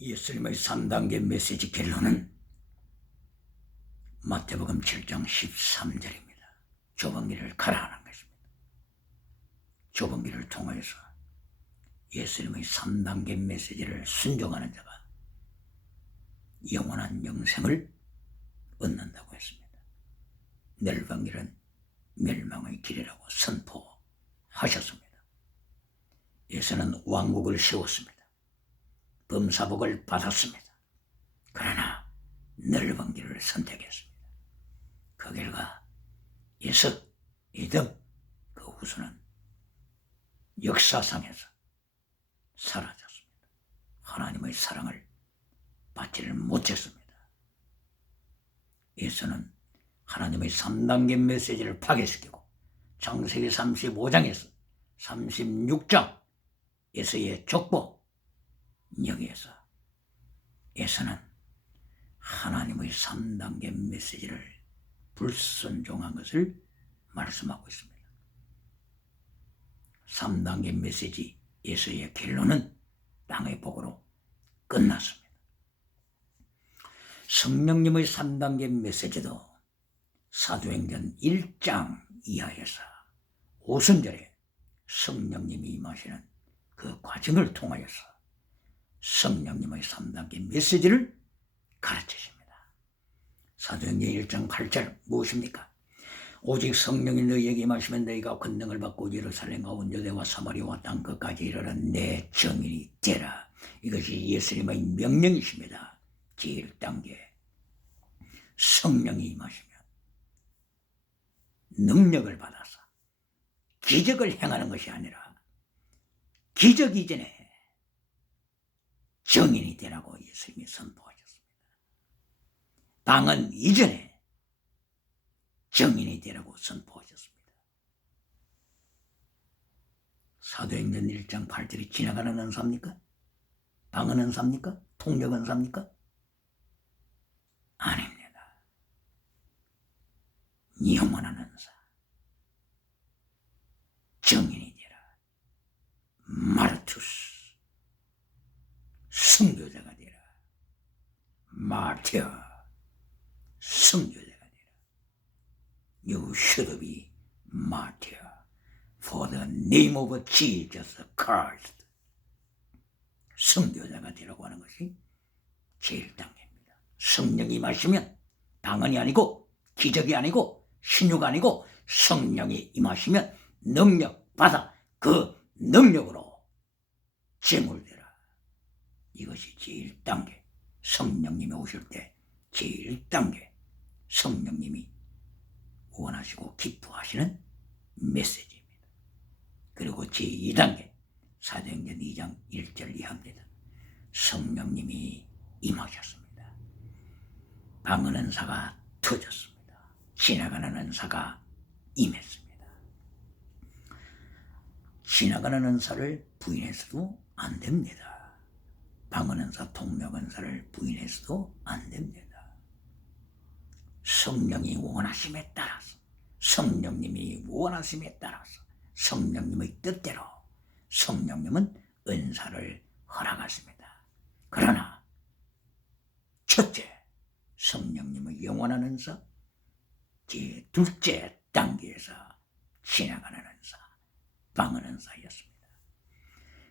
예수님의 3단계 메시지 결론은 마태복음 7장 13절입니다. 좁은 길을 가라 하는 것입니다. 좁은 길을 통해서 예수님의 3단계 메시지를 순종하는 자가 영원한 영생을 얻는다고 했습니다. 넓은 길은 멸망의 길이라고 선포하셨습니다. 예수는 왕국을 세웠습니다. 범사복을 받았습니다. 그러나 넓은 길을 선택했습니다. 그 결과 예수, 믿음, 그 후손은 역사상에서 사라졌습니다. 하나님의 사랑을 받지를 못했습니다. 예수는 하나님의 3단계 메시지를 파괴시키고 창세기 35장에서 36장 예수의 족보 여기에서 예수는 하나님의 3단계 메시지를 불순종한 것을 말씀하고 있습니다. 3단계 메시지 예수의 결론은 땅의 복으로 끝났습니다. 성령님의 3단계 메시지도 사도행전 1장 이하에서 오순절에 성령님이 임하시는 그 과정을 통하여서 성령님의 3단계 메시지를 가르치십니다. 사도행전 1장 8절 무엇입니까? 오직 성령이 너희에게 임하시면 너희가 권능을 받고 예루살렘과 온 유대와 사마리아와 땅 끝까지 이르는 내 증인이 되라. 이것이 예수님의 명령이십니다. 제1단계 성령이 임하시면 능력을 받아서 기적을 행하는 것이 아니라 기적 이전에 증인이 되라고 예수님이 선포하셨습니다. 방언 이전에 증인이 되라고 선포하셨습니다. 사도행전 1장 8절이 지나가는 은사입니까? 방언 은사입니까? 통역 은사입니까? 아닙니다. 영원한 은사. 증인이 되라. 마르투스. 순교자가 되라. 마티아. 순교자가 되라. You should be martyr for the name of Jesus Christ. 순교자가 되라고 하는 것이 제1단계입니다. 성령이 임하시면 방언이 아니고 기적이 아니고 신유가 아니고 성령이 임하시면 능력 받아 그 능력으로 제물되라. 이것이 제1단계 성령님이 오실 때 제1단계 성령님이 원하시고 기뻐하시는 메시지입니다. 그리고 제2단계 사도행전 2장 1절 이하입니다. 성령님이 임하셨습니다. 방언 은사가 터졌습니다. 지나가는 은사가 임했습니다. 지나가는 은사를 부인해서도 안 됩니다. 방언 은사, 통역 은사를 부인해서도 안 됩니다. 성령이 원하심에 따라서 성령님이 원하심에 따라서 성령님의 뜻대로 성령님은 은사를 허락하십니다. 그러나 첫째 성령님의 영원한 은사, 제 둘째 단계에서 지나가는 은사, 방언 은사였습니다.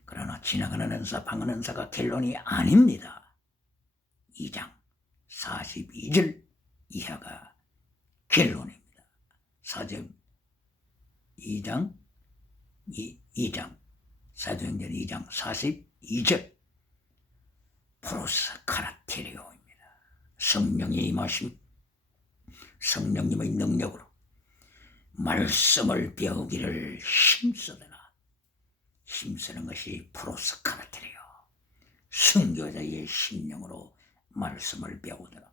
그러나 지나가는 은사, 방언 은사가 결론이 아닙니다. 2장 42절 이하가 결론입니다. 2장 사도행전 2장 42절 프로스카라테리오입니다. 성령이 임하심, 성령님의 능력으로 말씀을 배우기를 힘쓰더라. 힘쓰는 것이 프로스카라테리오. 순교자의 심령으로 말씀을 배우더라.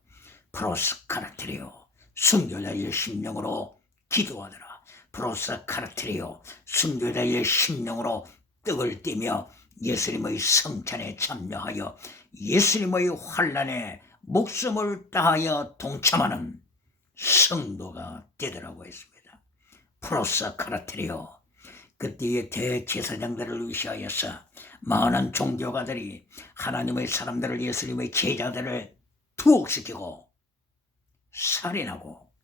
프로스카라테리오. 순교자의 심령으로 기도하더라. 프로스카라테리오. 순교자의 심령으로 떡을 떼며 예수님의 성찬에 참여하여 예수님의 환난에 목숨을 다하여 동참하는 성도가 되더라고 했습니다. 프로스카라테리오. 그때의 대제사장들을 위시하여서 많은 종교가들이 하나님의 사람들을, 예수님의 제자들을 투옥시키고 살인하고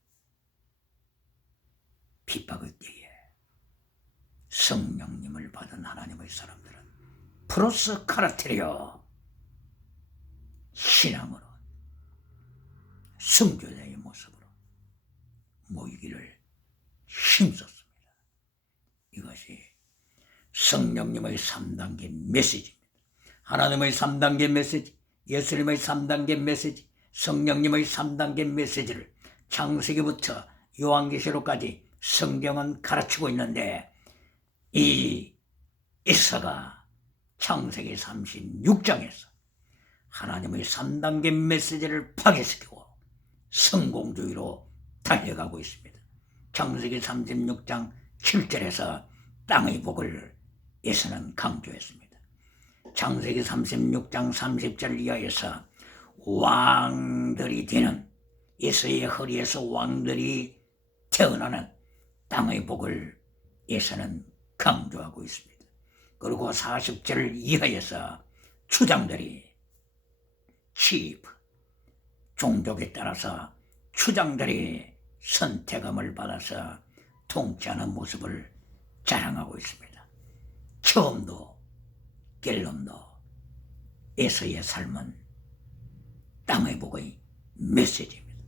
핍박을 때에 성령님을 받은 하나님의 사람들은 프로스 카라테리어 신앙으로 순교자의 모습으로 모이기를 힘썼습니다. 이것이 성령님의 3단계 메시지입니다. 하나님의 3단계 메시지, 예수님의 3단계 메시지, 성령님의 3단계 메시지를 창세기부터 요한계시록까지 성경은 가르치고 있는데, 이 에사가 창세기 36장에서 하나님의 3단계 메시지를 파괴시키고 성공주의로 달려가고 있습니다. 창세기 36장 7절에서 땅의 복을 에사는 강조했습니다. 창세기 36장 30절 이하에서 왕들이 되는, 에사의 허리에서 왕들이 태어나는 땅의 복을 에사는 강조하고 있습니다. 그리고 40절 이하에서 추장들이 종족에 따라서 추장들이 선택함을 받아서 통치하는 모습을 자랑하고 있습니다. 처음도 결론도 에서의 삶은 땅의 복의 메시지입니다.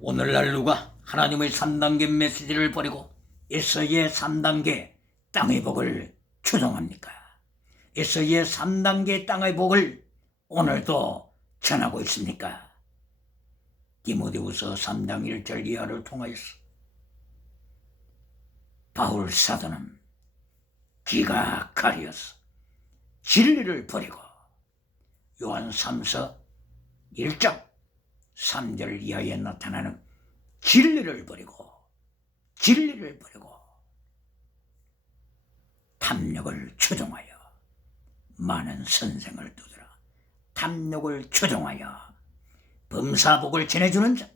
오늘날 누가 하나님의 3단계 메시지를 버리고 에서의 3단계 땅의 복을 추종합니까? 에서의 3단계 땅의 복을 오늘도 전하고 있습니까? 디모데후서 3장 1절 이하를 통하여서 바울 사도는 귀가 가려서 진리를 버리고, 요한 3서 1장 3절 이하에 나타나는 진리를 버리고 탐욕을 추종하여 많은 선생을 두드려 탐욕을 추종하여 범사복을 전해주는 자,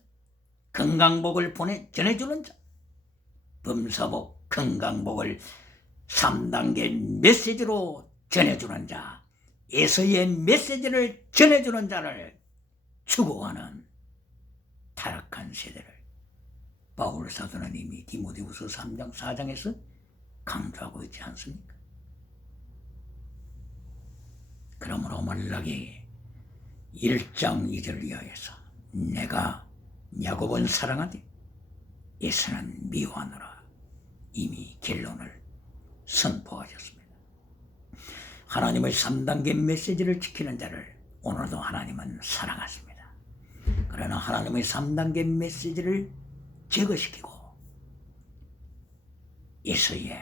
건강복을 전해주는 자, 범사복, 건강복을 3단계 메시지로 전해주는 자, 에서의 메시지를 전해주는 자를 추구하는 타락한 세대를 바울 사도는 이미 디모데후서 3장 4장에서 강조하고 있지 않습니까? 그러므로 말라기 1장 2절 이하에서 내가 야곱은 사랑하되 에사는 미워하노라 이미 결론을 선포하셨습니다. 하나님의 3단계 메시지를 지키는 자를 오늘도 하나님은 사랑하십니다. 그러나 하나님의 3단계 메시지를 제거시키고 에서의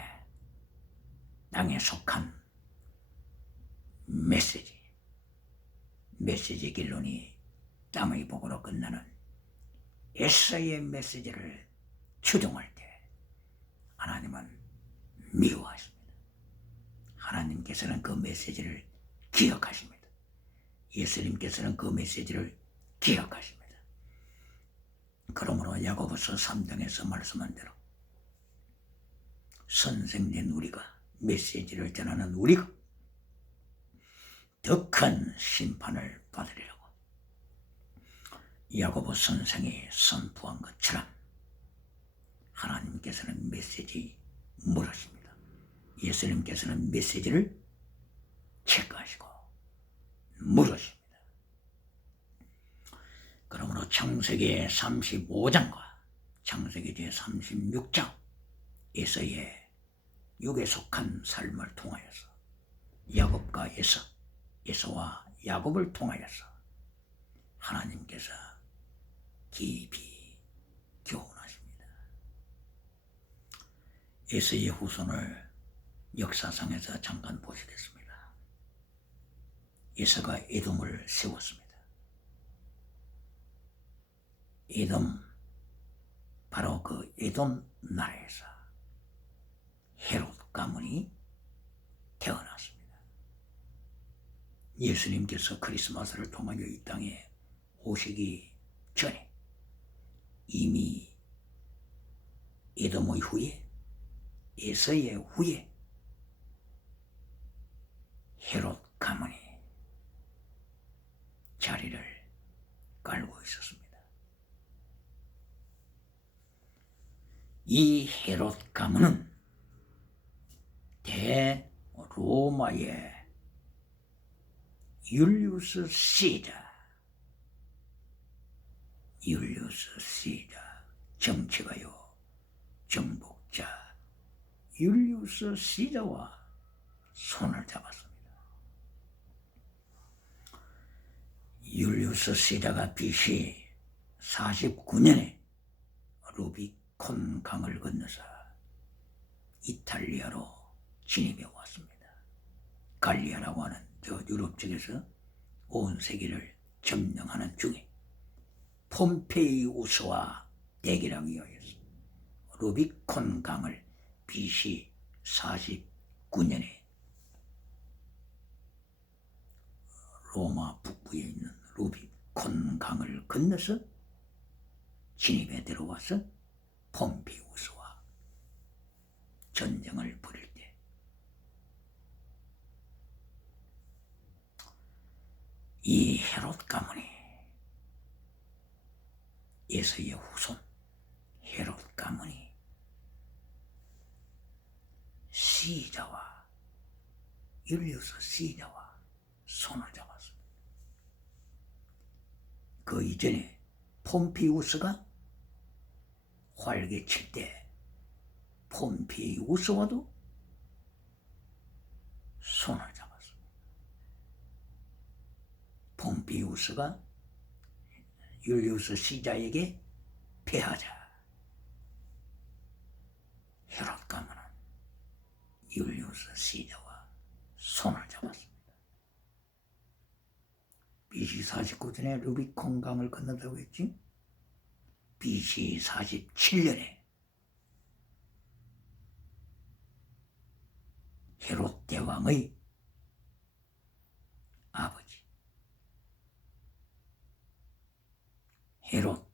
땅에 속한 메시지 결론이 땅의 복으로 끝나는 에서의 메시지를 추종할 때 하나님은 미워하십니다. 하나님께서는 그 메시지를 기억하십니다. 예수님께서는 그 메시지를 기억하십니다. 그러므로 야고보서 3장에서 말씀한 대로 선생된 우리가, 메시지를 전하는 우리가 더 큰 심판을 받으리라고 야고보 선생이 선포한 것처럼 하나님께서는 메시지 물으십니다. 예수님께서는 메시지를 체크하시고 물으십니다. 그러므로 창세기 35장과 창세기 제36장에서의 육에 속한 삶을 통하여서 야곱과 에서와 야곱을 통하여서 하나님께서 깊이 교훈하십니다. 에서의 후손을 역사상에서 잠깐 보시겠습니다. 에서가 에돔을 세웠습니다. 에돔, 바로 그 에돔 나라에서 헤롯 가문이 태어났습니다. 예수님께서 크리스마스를 통하여 이 땅에 오시기 전에 이미 에돔의 후에, 에서의 후에 헤롯 가문이 자리를 깔고 있었습니다. 이 헤롯 가문은 대로마의 율리우스 시자, 정치가요 정복자 율리우스 시자와 손을 잡았습니다. 율리우스 시자가 BC 49년에 루비콘 강을 건너서 이탈리아로 진입해 왔습니다. 갈리아라고 하는 저 유럽 쪽에서 온 세계를 점령하는 중에 폼페이우스와 대결하기 위해서 루비콘 강을 BC 49년에 로마 북부에 있는 루비콘 강을 건너서 진입에 들어와서 폼페이우스와 전쟁을 벌일 때 이 헤롯 가문이 예수의 후손 헤롯 가문이 시자와 율리우스 시자와 손을 잡았습니다. 그 이전에 폼페이우스가 활개칠 때 폼페이우스와도 손을 잡았습니다. 폼페이우스가 율리우스 시자에게 패하자 헤롯 가문은 율리우스 시자와 손을 잡았습니다. BC 49년에 루비콘 강을 건너다고 했지. BC 47년에 헤롯 대왕의 아버지 헤롯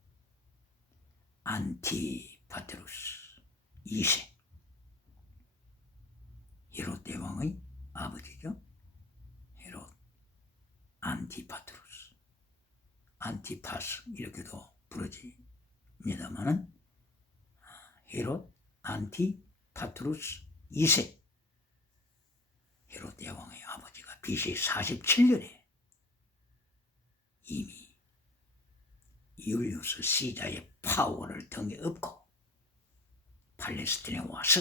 안티파트루스 2세 헤롯 대왕의 아버지죠. 헤롯 안티파트루스 안티파스 이렇게도 부르집니다만은 헤롯 안티파트루스 2세 헤롯 대왕의 아버지가 BC 47년에 이미 율리우스 시자의 파워를 등에 업고 팔레스틴에 와서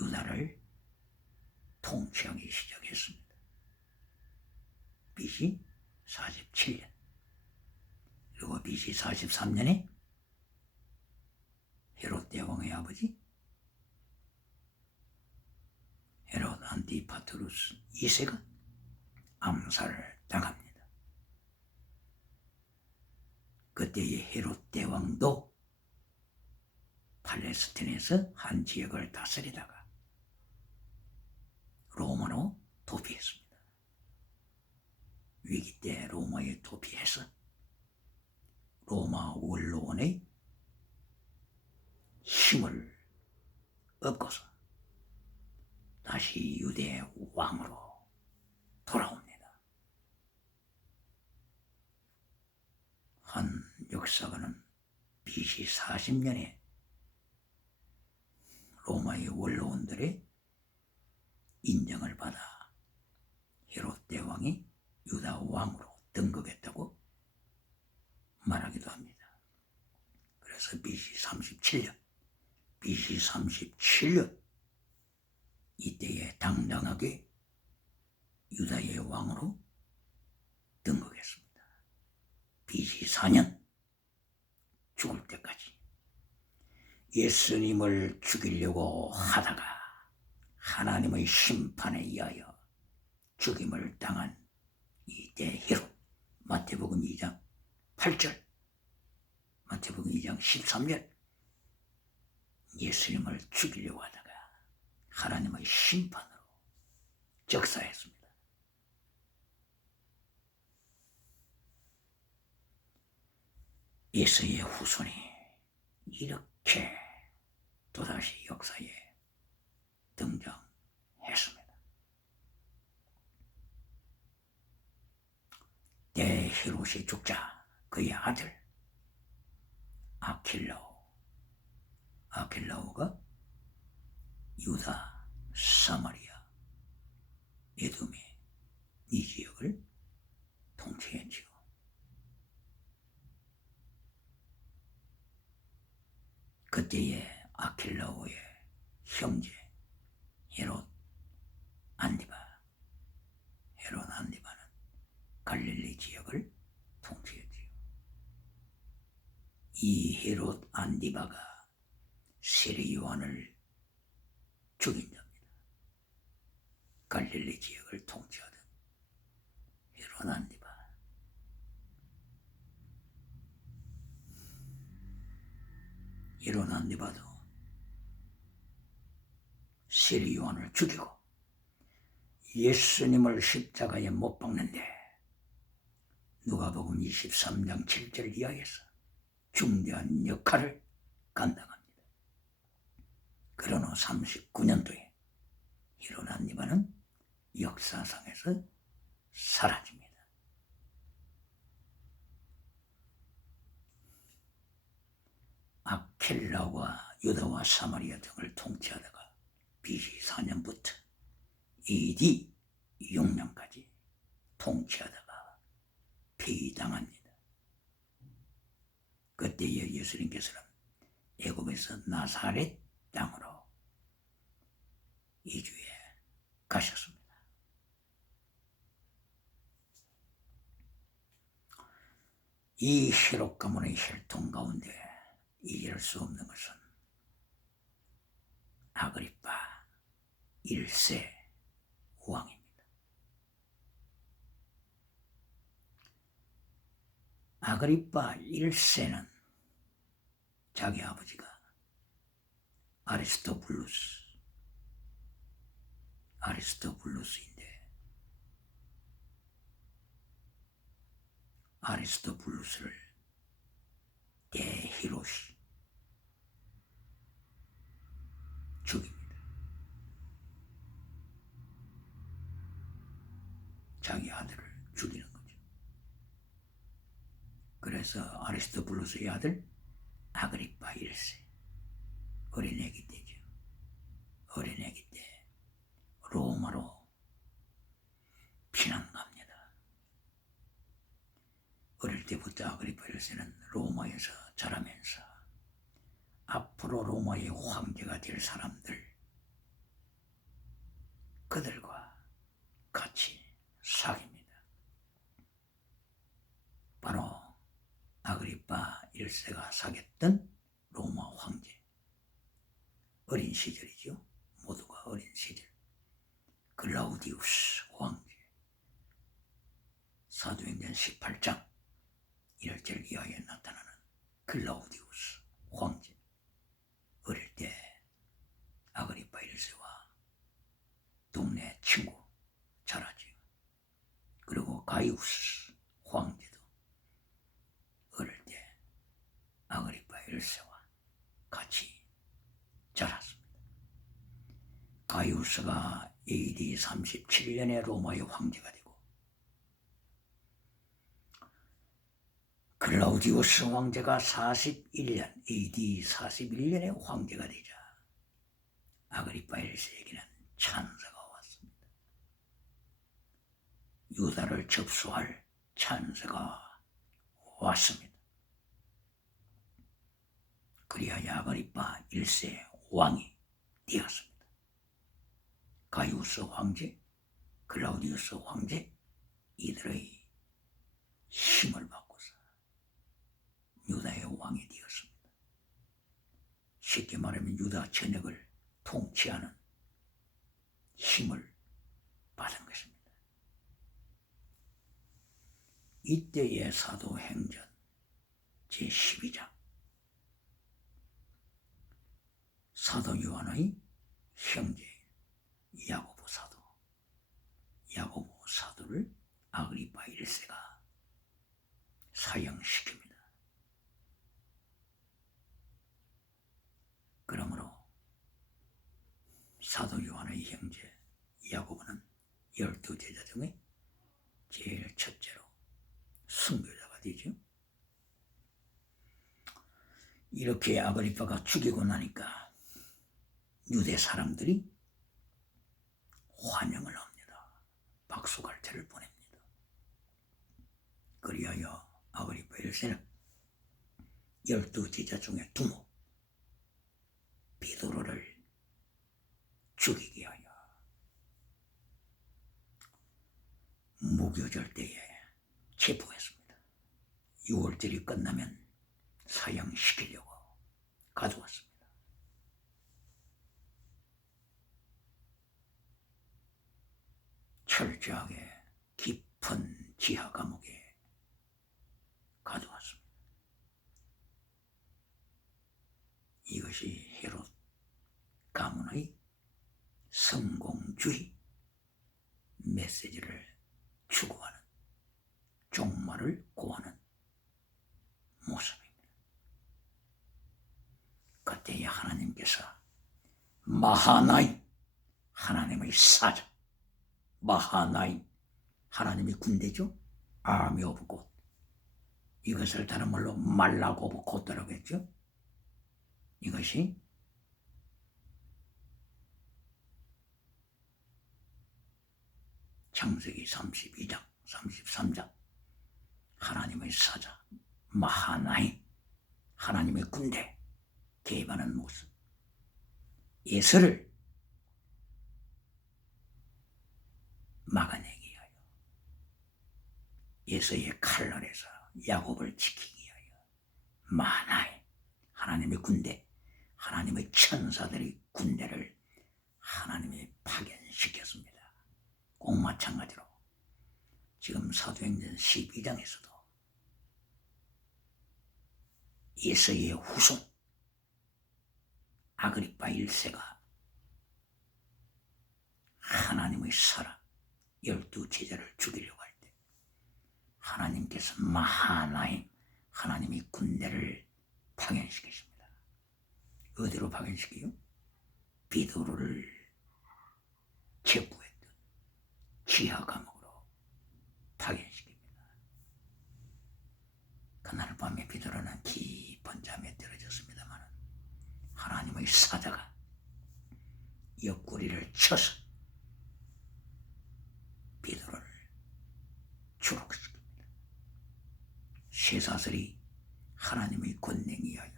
유다를 통치하기 시작했습니다. BC 47년 그리고 BC 43년에 헤롯 대왕의 아버지 헤롯 안티파트루스 2세가 암살을 당합니다. 그때의 헤롯 대왕도 팔레스틴에서 한 지역을 다스리다가 로마로 도피했습니다. 위기 때 로마에 도피해서 로마 원로원의 힘을 얻고서 다시 유대 왕으로 돌아옵니다. 한 역사가는 BC 40년에 로마의 원로원들의 인정을 받아 헤롯 대왕이 유다 왕으로 등극했다고 말하기도 합니다. 그래서 BC 37년 이때에 당당하게 유다의 왕으로 등극했습니다. BC 4년 죽을 때까지 예수님을 죽이려고 하다가 하나님의 심판에 의하여 죽임을 당한 이때 헤롯 마태복음 2장 8절 마태복음 2장 13절 예수님을 죽이려고 하다가 하나님의 심판으로 적사했습니다. 예수의 후손이 이렇게 또다시 역사에 등장했습니다. 했습니다. 대히롯이 죽자 그의 아들 아킬라오가 유다, 사마리아, 에돔의 이 지역을 통치했지요. 그때의 아킬라오의 형제 헤롯 안디바는 갈릴리 지역을 통치했지요. 이 헤롯 안디바가 세례 요한을 죽인 자입니다. 갈릴리 지역을 통치하던 헤롯 안디바. 헤롯 안디바도 세례 요한을 죽이고 예수님을 십자가에 못 박는데 누가복음 23장 7절 이하에서 중대한 역할을 감당합니다. 그런 후 39년도에 헤롯 안디바는 역사상에서 사라집니다. 아킬라와 유다와 사마리아 등을 통치하다가 BC 4년부터 AD 6년까지 통치하다가 폐위당합니다. 그때에 예수님께서는 애굽에서 나사렛 땅으로 이주해 가셨습니다. 이 헤롯 가문의 혈통 가운데 잊을 수 없는 것은 아그리파 1세 왕입니다. 아그리파 1세는 자기 아버지가 아리스토블루스인데 아리스토블루스를 대히롯이 죽입니다. 자기 아들을 죽이는 거죠. 그래서 아리스토블루스의 아들 아그리파 1세 어린애기 때죠. 어린애기 때 로마로 피난 갑니다. 어릴 때부터 아그리파 1세는 로마에서 자라면서 앞으로 로마의 황제가 될 사람들 그들과 같이 사귑니다. 바로 아그리파 1세가 사귀었던 로마 황제, 어린 시절이죠. 모두가 어린 시절. 클라우디우스 황제, 사도행전 18장 1절 이하에 나타나는 클라우디우스 황제. 어릴 때 아그리파 1세와 동네 친구 잘하죠. 그리고 가이우스 황제도 어릴 때 아그리파 1세와 같이 자랐습니다. 가이우스가 AD 37년에 로마의 황제가 되고 클라우디우스 황제가 41년 AD 41년에 황제가 되자 아그리파 1세에게는 찬사가 왔습니다. 유다를 접수할 찬사가 왔습니다. 그리하여 아그리파 1세 왕이 되었습니다. 가이우스 황제, 클라우디우스 황제 이들의 힘을 받고서 유다의 왕이 되었습니다. 쉽게 말하면 유다 전역을 통치하는 힘을 받은 것입니다. 이때의 사도행전 제12장 사도 요한의 형제인 야고보 사도를 아그리파 1세가 사형시킵니다. 그러므로 사도 요한의 형제 야고보는 12제자 중에 제일 첫째로 순교자가 되죠. 이렇게 아그리빠가 죽이고 나니까 유대 사람들이 환영을 합니다. 박수갈채를 보냅니다. 그리하여 아그리빠 1세는 12제자 중에 두목 베드로를 죽이게 하여 무교절 때에 체포했습니다. 6월절이 끝나면 사형시키려고 가져왔습니다. 철저하게 깊은 지하 감옥에 가져왔습니다. 이것이 헤롯 가문의 성공주의 메시지를 추구하는, 종말을 고하는 모습입니다. 그때에 하나님께서 마하나임, 하나님의 사자, 마하나임, 하나님의 군대죠. 아미 오브 곧, 이것을 다른 말로 말락 오브 곧이라고 했죠. 이것이 창세기 32장 33장 하나님의 사자 마하나임, 하나님의 군대 개입하는 모습, 예수를 막아내기 위하여, 예수의 칼 아래서 야곱을 지키기 위하여 마하나임, 하나님의 군대, 하나님의 천사들의 군대를 하나님이 파견시켰습니다. 꼭 마찬가지로 지금 사도행전 12장에서도 예수의 후손 아그리빠 1세가 하나님의 사람 12제자를 죽이려고 할 때 하나님께서 마하나임, 하나님의 군대를 파견시키십니다. 어디로 파견시켜요? 베드로를 체포했던 지하 감옥으로 파견시킵니다. 그날 밤에 베드로는 깊은 잠에 들어졌습니다만 하나님의 사자가 옆구리를 쳐서 베드로를 추락시킵니다. 쇠사슬이 하나님의 권능에 의하여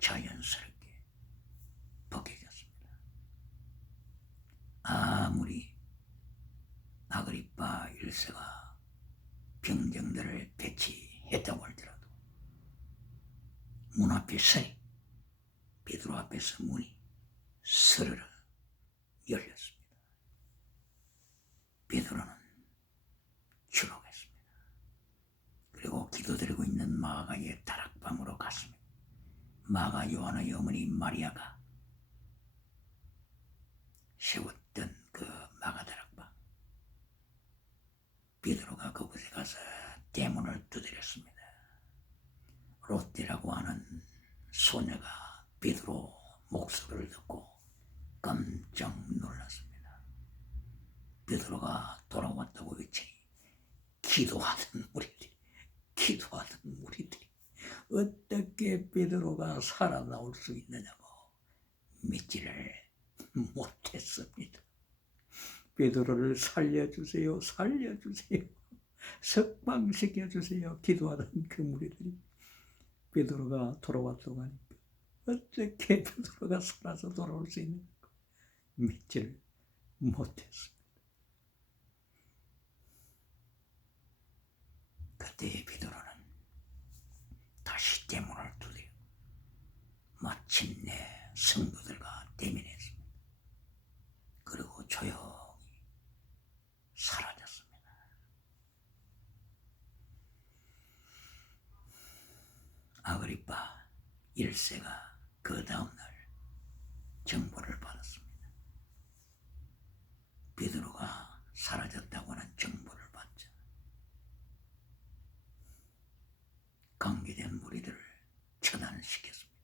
자연스럽게 벗겨졌습니다. 아무리 아그리빠 1세가 병정들을 배치했다고 할지라도 문 앞에 서니 베드로 앞에서 문이 스르르 열렸습니다. 베드로는 추락했습니다. 그리고 기도드리고 있는 마가의 다락방으로 갔습니다. 마가 요한의 어머니 마리아가 세웠던 그 마가 다락방, 베드로가 그곳에 가서 대문을 두드렸습니다. 롯데라고 하는 소녀가 베드로 목소리를 듣고 깜짝 놀랐습니다. 베드로가 돌아왔다고 외치니 기도하던 무리들이 어떻게 베드로가 살아나올 수 있느냐고 믿지를 못했습니다. 베드로를 살려주세요, 석방시켜주세요 기도하던 그 무리들이 베드로가 돌아왔다고 하니까 어떻게 베드로가 살아서 돌아올 수 있느냐고 믿지를 못했습니다. 그때 베드로는 다시 대문을 두드려 마침내 성도들과 대면했습니다. 그리고 조용히 사라졌습니다. 아그리빠 1세가 그 다음날 정보를 받았습니다. 베드로가 사라졌다고 하는 정보를 받자 관계된 무리들을 처단시켰습니다.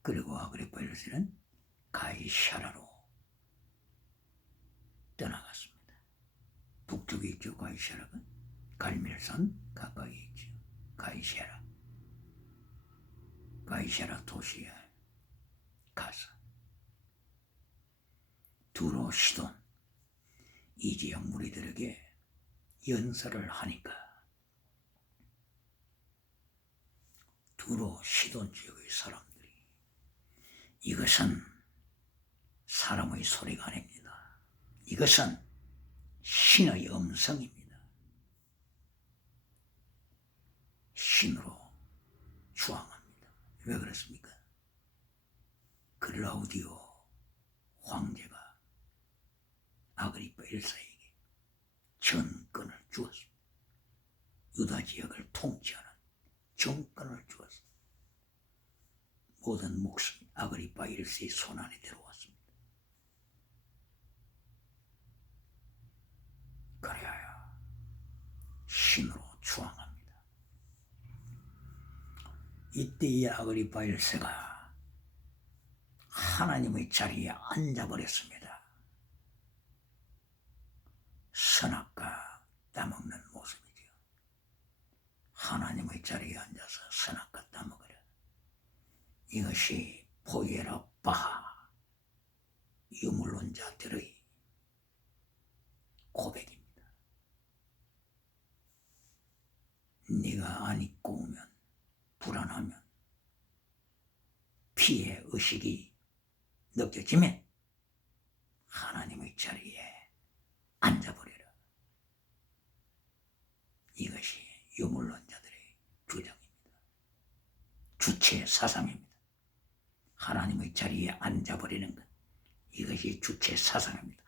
그리고 아그리빠 1세는 가이사라로 떠나갔습니다. 북쪽에 있죠. 가이사라가. 갈멜산 가까이 있죠. 가이사라 도시에 가서 두로 시돈 이 지역 무리들에게 연설을 하니까 두로 시돈 지역의 사람들이 이것은 사람의 소리가 아닙니다. 이것은 신의 음성입니다. 신으로 주황합니다. 왜 그렇습니까? 클라우디오 황제가 아그리파 1세에게 정권을 주었습니다. 유다 지역을 통치하는 정권을 주었습니다. 모든 목숨이 아그리파 1세의 손안에 들어왔습니다. 그래야 신으로 주황합니다. 이때의 아그리파 1세가 하나님의 자리에 앉아버렸습니다. 선악과 따먹는 모습이죠. 하나님의 자리에 앉아서 선악과 따먹으라. 이것이 포에라 바하 유물론자들의 고백입니다. 네가 안 입고 오면 불안하면 피해 의식이 느껴지면 하나님의 자리에 앉아버려라. 이것이 유물론자들의 주장입니다. 주체 사상입니다. 하나님의 자리에 앉아버리는 것, 이것이 주체 사상입니다.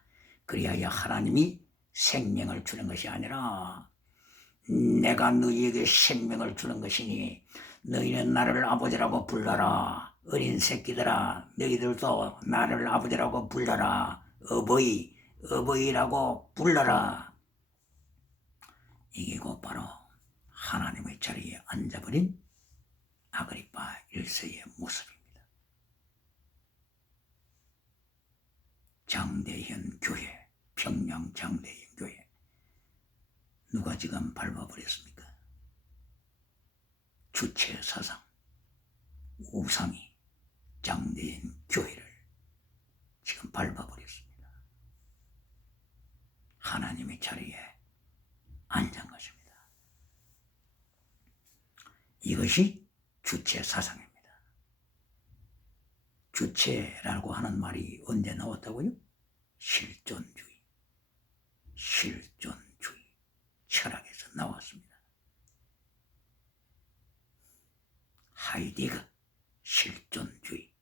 그리하여 하나님이 생명을 주는 것이 아니라 내가 너희에게 생명을 주는 것이니 너희는 나를 아버지라고 불러라. 어린 새끼들아, 너희들도 나를 아버지라고 불러라. 어버이라고 불러라. 이게 곧바로 하나님의 자리에 앉아버린 아그리파 1세의 모습입니다. 장대현 교회, 평양 장대현 교회, 누가 지금 밟아버렸습니까? 주체 사상, 우상이 장대현 교회를 지금 밟아버렸습니다. 하나님의 자리에 앉은 것입니다. 이것이 주체 사상입니다. 주체라고 하는 말이 언제 나왔다고요? 실존주의 철학에서 나왔습니다. 하이디거 실존주의,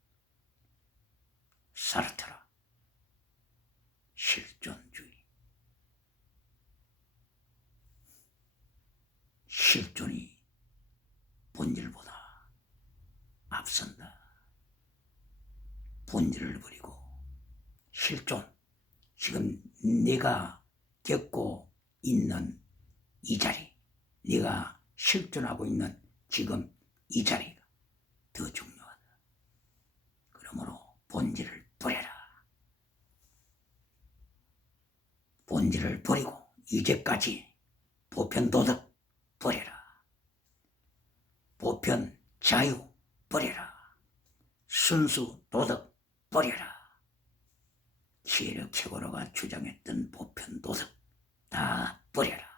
사르트라 실존주의. 실존이 본질보다 앞선다. 본질을 버리고 실존, 지금 네가 겪고 있는 이 자리, 네가 실존하고 있는 지금 이 자리가 더 중요하다. 그러므로 본질을 버려라. 본질을 버리고 이제까지 보편 도덕 버려라. 보편 자유 버려라. 순수 도덕 버려라. 세력 최고로가 주장했던 보편 도덕 다 버려라.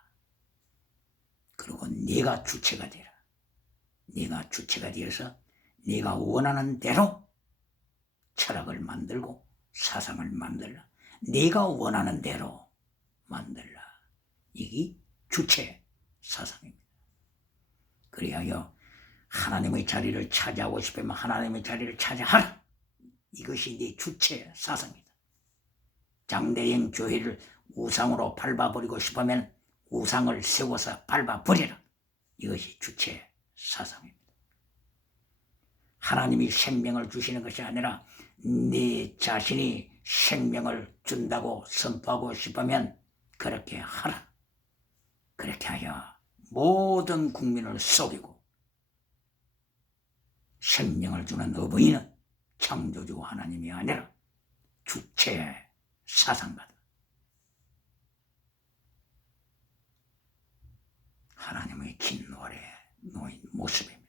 그리고 네가 주체가 되라. 네가 주체가 되어서 네가 원하는 대로 철학을 만들고 사상을 만들라. 네가 원하는 대로 만들라. 이게 주체 사상입니다. 그리하여 하나님의 자리를 차지하고 싶으면 하나님의 자리를 차지하라. 이것이 네 주체 사상이다. 장대형 교회를 우상으로 밟아버리고 싶으면 우상을 세워서 밟아버리라. 이것이 주체 사상입니다. 하나님이 생명을 주시는 것이 아니라 네 자신이 생명을 준다고 선포하고 싶으면 그렇게 하라. 그렇게 하여 모든 국민을 속이고 생명을 주는 어버이는 창조주 하나님이 아니라 주체 사상가다. 하나님의 긴 노래 놓인 모습입니다.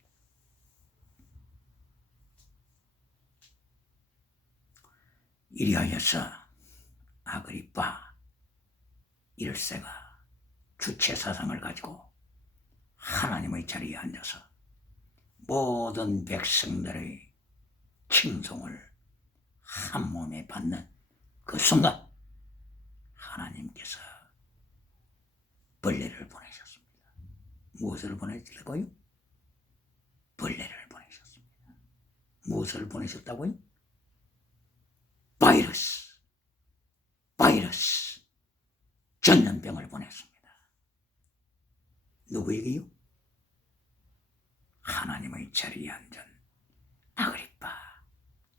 이리하여서 아그리파 1세가 주체사상을 가지고 하나님의 자리에 앉아서 모든 백성들의 칭송을 한 몸에 받는 그 순간 하나님께서 벌레를 보내셨습니다. 무엇을 보내셨다고요? 벌레를 보내셨습니다. 무엇을 보내셨다고요? 바이러스, 전염병을 보냈습니다. 누구에게요? 하나님의 자리에 앉은 아그리파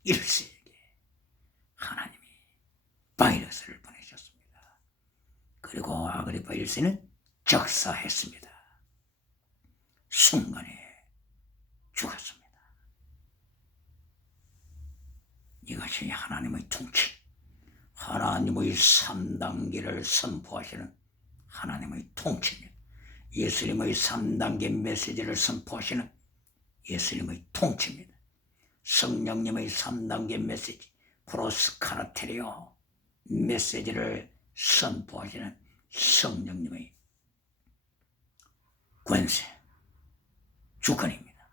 1세에게 하나님이 바이러스를 보내셨습니다. 그리고 아그리파 1세는 적사했습니다. 순간에 죽었습니다. 이것이 하나님의 통치, 하나님의 3단계를 선포하시는 하나님의 통치입니다. 예수님의 3단계 메시지를 선포하시는 예수님의 통치입니다. 성령님의 3단계 메시지, 프로스카라테리오 메시지를 선포하시는 성령님의 권세, 주권입니다.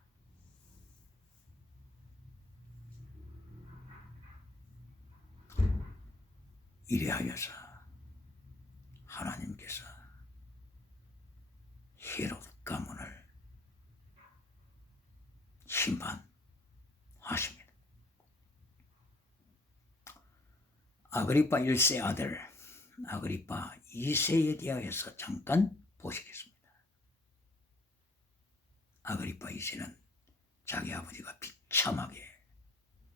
이리하여서 하나님께서 헤롯 가문을 심판하십니다. 아그리파 1세 아들 아그리파 2세에 대하여서 잠깐 보시겠습니다. 아그리파 2세는 자기 아버지가 비참하게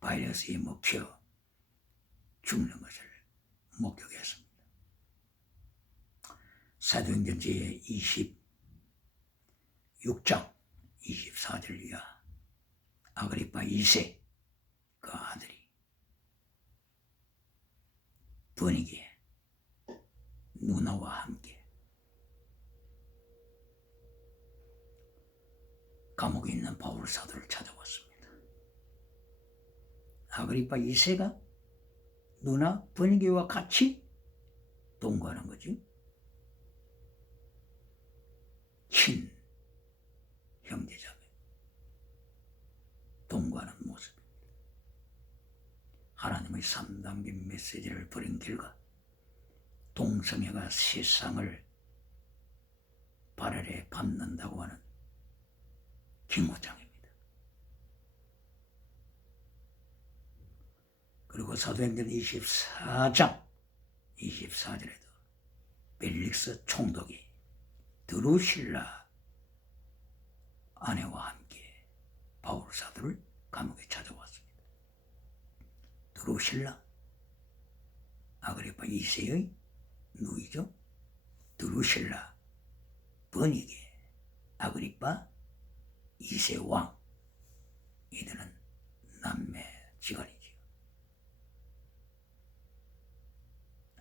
바이러스에 먹혀 죽는 것을 목격했습니다. 사도행전 제 26장 24절 이하 아그리파 2세 그 아들이 버니게 누나와 함께 감옥에 있는 바울 사도를 찾아왔습니다. 아그리파 2세가 누나 버니게와 같이 동거하는 거지. 친 형제자매 동거하는 모습입니다. 하나님의 3단계 메시지를 버린 결과 동성애가 세상을 발 아래 밟는다고 하는 징후장입니다. 그리고 사도행전 24장 24절에도 벨릭스 총독이 드루실라 아내와 함께 바울 사도를 감옥에 찾아왔습니다. 드루실라 아그리파 2세의 누이죠. 드루실라 버니게 아그리파 2세 왕, 이들은 남매지간이지요.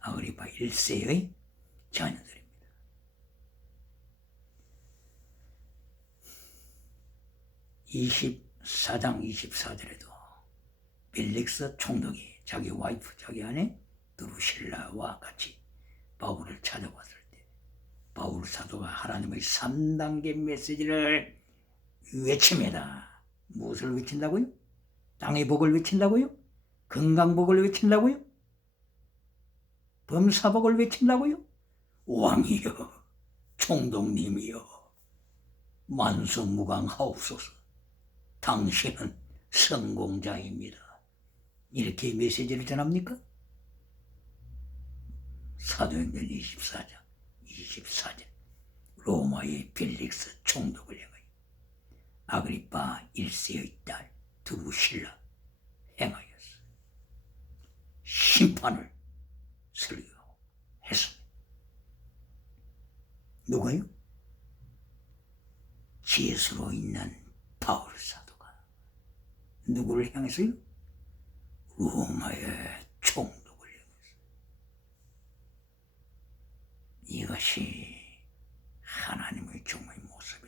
아그리파 1세의 자녀들입니다. (24장 24절에도) 벨릭스 총독이 자기 와이프, 자기 아내 드루실라와 같이 바울을 찾아왔을 때 바울 사도가 하나님의 3단계 메시지를 외칩니다. 무엇을 외친다고요? 땅의 복을 외친다고요? 건강복을 외친다고요? 범사복을 외친다고요? 왕이여, 총독님이여, 만수무강하옵소서. 당신은 성공자입니다. 이렇게 메시지를 전합니까? 사도행전 24장 24절 로마의 벨릭스 총독을 향하여 아그리파 1세의 딸 드루실라 행하여서 심판을 설교했습니다. 누가요? 제수로 있는 바울 사도가 누구를 향해서요? 로마의 총독을 향해서. 이것이 하나님의 종의 모습입니다.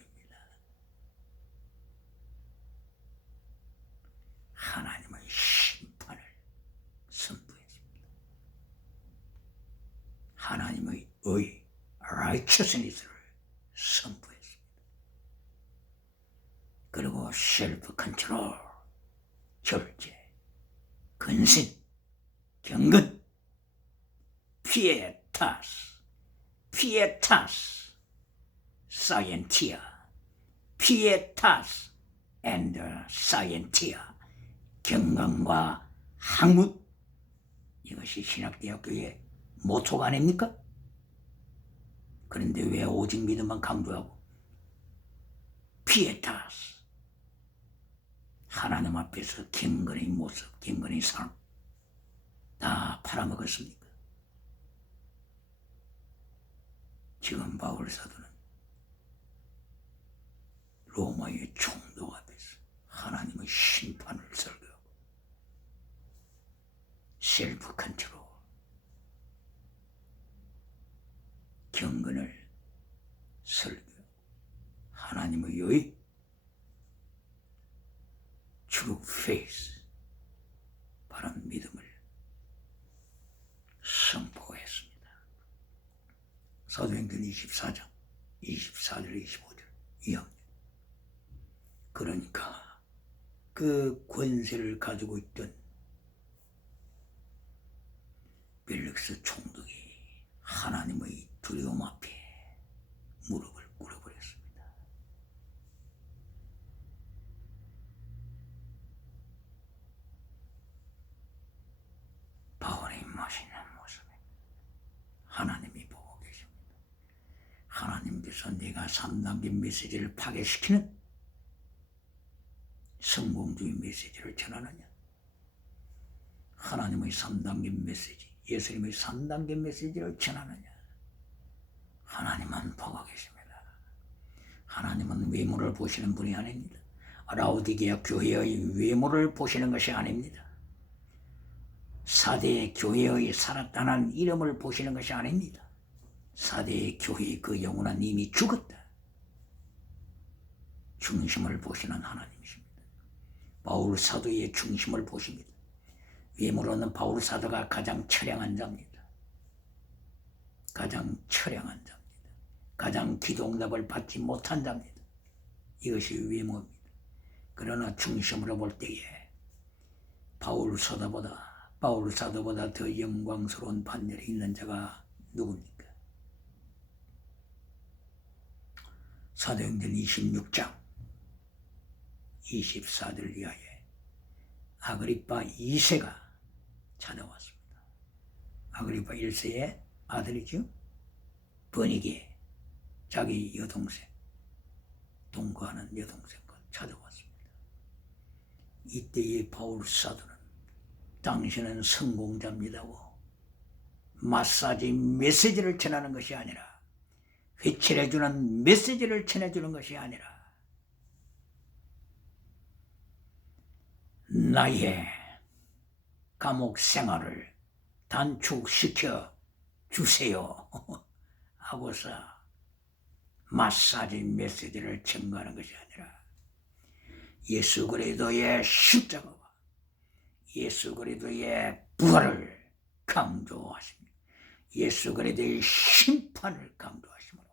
하나님의 의, righteousness를 선포했습니다. 그리고 셀프 컨트롤, 절제, 근신, 경건, 피에타스, 사이엔티아, 피에타스 앤드 사이엔티아, 경건과 학문, 이것이 신학대학교의 모토가 아닙니까? 그런데 왜 오직 믿음만 강조하고 피에타스, 하나님 앞에서 경건의 모습, 경건의 삶 다 팔아먹었습니까? 지금 바울 사도는 로마의 총독 앞에서 하나님의 심판을 설교하고 셀프 컨트롤, 경건을 설교하고 하나님의 의, true faith, 바른 믿음을 선포했습니다. 사도행전 24장 24절 25절 이합니다. 그러니까 그 권세를 가지고 있던 벨릭스 총독이 하나님의 두려움 앞에 무릎을 꿇어버렸습니다. 바울의 멋있는 모습에 하나님이 보고 계십니다. 하나님께서 내가 3단계 메시지를 파괴시키는 성공주의 메시지를 전하느냐, 하나님의 3단계 메시지, 예수님의 3단계 메시지를 전하느냐, 하나님은 보고 계십니다. 하나님은 외모를 보시는 분이 아닙니다. 라오디게아 교회의 외모를 보시는 것이 아닙니다. 사대 교회의 살았다는 이름을 보시는 것이 아닙니다. 사대 교회의 그 영혼은 이미 죽었다. 중심을 보시는 하나님이십니다. 바울 사도의 중심을 보십니다. 외모로는 바울 사도가 가장 처량한 자입니다. 가장 처량한 자입니다. 가장 기도응답을 받지 못한 자입니다. 이것이 외모입니다. 그러나 중심으로 볼 때에 바울 사도보다 더 영광스러운 반열에 있는 자가 누굽니까? 사도행전 26장 24절 이하에 아그리파 2세가 찾아왔습니다. 아그리파 1세의 아들이죠. 버니게, 자기 여동생, 동거하는 여동생과 찾아왔습니다. 이때의 바울 사도는 당신은 성공자입니다고 마사지 메시지를 전하는 것이 아니라, 회칠해주는 메시지를 전해주는 것이 아니라, 나의 감옥 생활을 단축시켜 주세요 하고서 마사지 메시지를 전가하는 것이 아니라 예수 그리스도의 십자가와 예수 그리스도의 부활을 강조하십니다. 예수 그리스도의 심판을 강조하시므로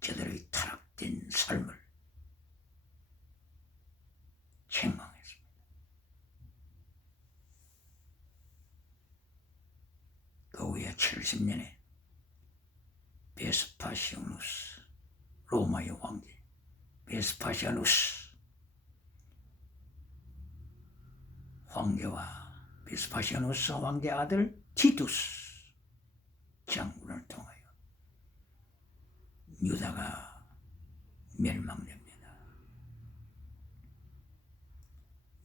저들의 타락된 삶을 책망했습니다. 그 후에 70년에 베스파시아누스, 로마의 황제 베스파시아누스 황제와 베스파시아누스 황제 아들 티투스 장군을 통하여 유다가 멸망됩니다.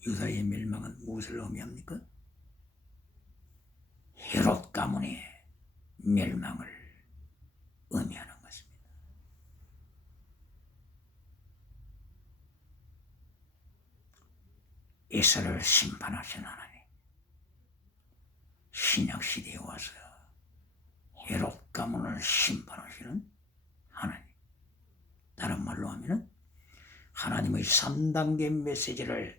유다의 멸망은 무엇을 의미합니까? 헤롯 가문의 멸망을 의미하는 것입니다. 이스라엘을 심판하신 하나님, 신약시대에 와서 헤롯 가문을 심판하시는 하나님, 다른 말로 하면 하나님의 3단계 메시지를